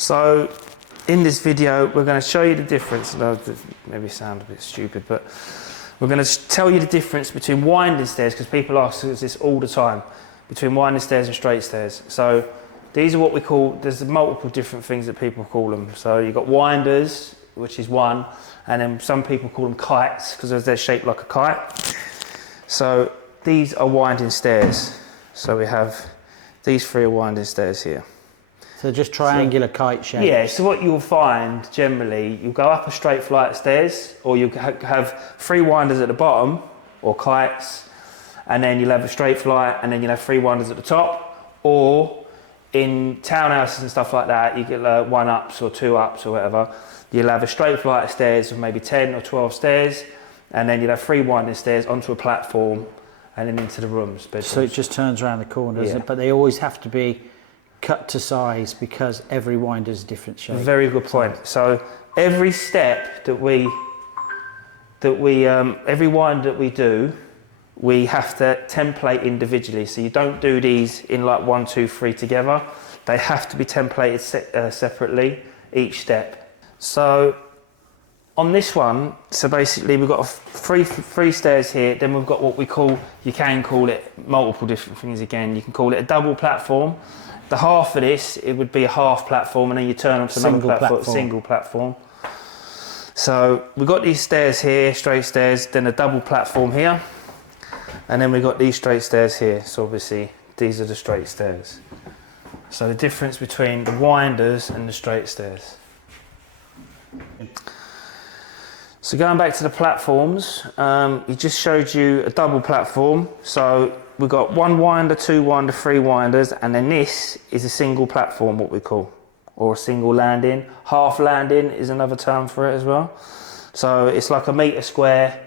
So in this video, we're going to show you the difference. Maybe sound a bit stupid, but we're going to tell you the difference between winding stairs, because people ask us this all the time, between winding stairs and straight stairs. So these are what we call, there's multiple different things that people call them. So you've got winders, which is one, and then some people call them kites because they're shaped like a kite. So these are winding stairs. So we have these three winding stairs here. So just triangular kite shape. Yeah, so what you'll find generally, you'll go up a straight flight of stairs, or you have three winders at the bottom, or kites, and then you'll have a straight flight, and then you'll have three winders at the top, or in townhouses and stuff like that, you get one ups or two ups or whatever, you'll have a straight flight of stairs with maybe 10 or 12 stairs, and then you'll have three winding stairs onto a platform, and then into the rooms. Bedrooms. So it just turns around the corner, doesn't it? But they always have to be cut to size because every winder is a different shape. Very good point. So every step every wind that we do, we have to template individually. So you don't do these in like 1, 2, 3 together. They have to be templated separately, each step. So on this one, so basically we've got three stairs here, then we've got what we call, you can call it multiple different things again. You can call it a double platform. The half of this, it would be a half platform, and then you turn onto another platform, single platform. So we've got these stairs here, straight stairs, then a double platform here, and then we've got these straight stairs here. So obviously these are the straight stairs. So the difference between the winders and the straight stairs. So going back to the platforms, he just showed you a double platform. So we've got one winder, two winder, three winders, and then this is a single platform, what we call, or a single landing. Half landing is another term for it as well. So it's like a metre square,